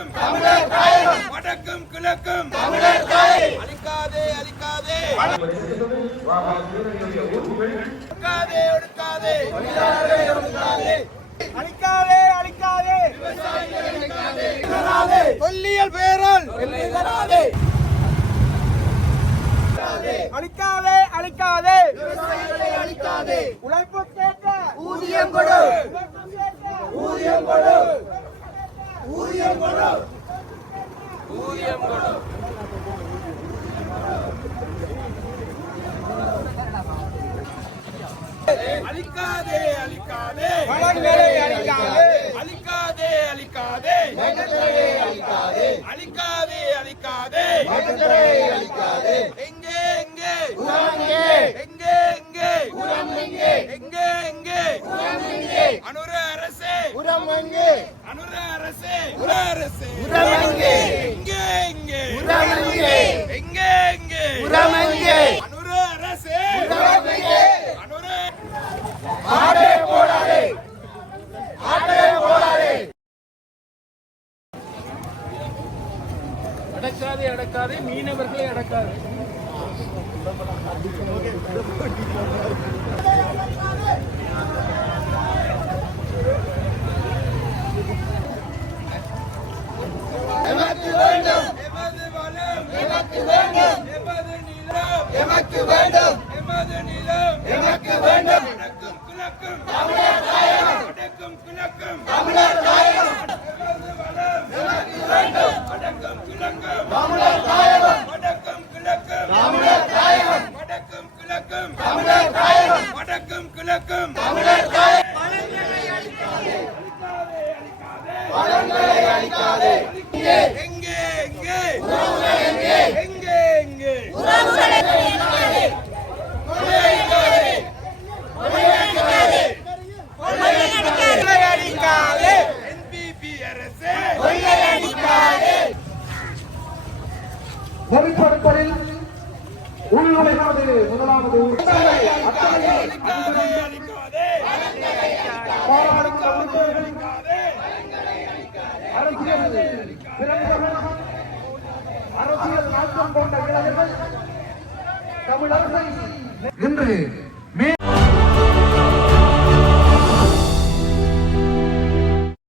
கிழக்கும் தமிழர் தாயகம், வடக்கும் கிழக்கும் தமிழர் தாயகம். அழிக்காதே அழிக்காதே ஒடுக்காதே ஒடுக்காதே அழிக்காதே அழிக்காதே தொல்லியல் பேரால் அழிக்காதே அழிக்காதே அழிக்காதே. உழைப்பு கேட்க ஊதியம் கொடு, ஊதியம் கொடு, ஊதியம் கொடு, ஊதியம் கொடு. அழிக்காதே அழிக்காதே வளங்களை அழிக்காதே அழிக்காதே அழிக்காதே அழிக்காதே அழிக்காதே அழிக்காதே. எங்கே எங்கே எங்கே எங்கே எங்கே எங்கே அனுர அரசே அனுர அரசே அரசே எங்கே எங்கே எங்கே எங்கே அனுர அரசே அனுர அடக்காதே அடக்காதே மீனவர்களை அடக்காதே எமக்கு வேண்டும் எமது வளம் எமக்கு வேண்டும் எமது நிலம் எமக்கு வேண்டும் எமது நிலம் எமக்கு வேண்டும். வடக்கும் கிழக்கும் தமிழர் தாயகம், வடக்கும் கிழக்கும் தமிழர் தாயகம். எமது வளம் எமக்கு வேண்டும், வடக்கும் கிழக்கும் தமிழர் தாயகம், வடக்கும் கிழக்கும் தமிழர் தாயகம், வடக்கும் கிழக்கும் தமிழர் தாயகம், வடக்கும் கிழக்கும் தமிழர் தாயகம். வளங்களை அழிக்காதே எங்கே எங்கே எங்கே எங்கே எங்கே NPP அரசே பொறிப்பொருட்களில் உள்நுழைவது முதலாவது அரசியல் நாட்டம் கொண்ட இளைஞர்கள் தமிழரசை இன்று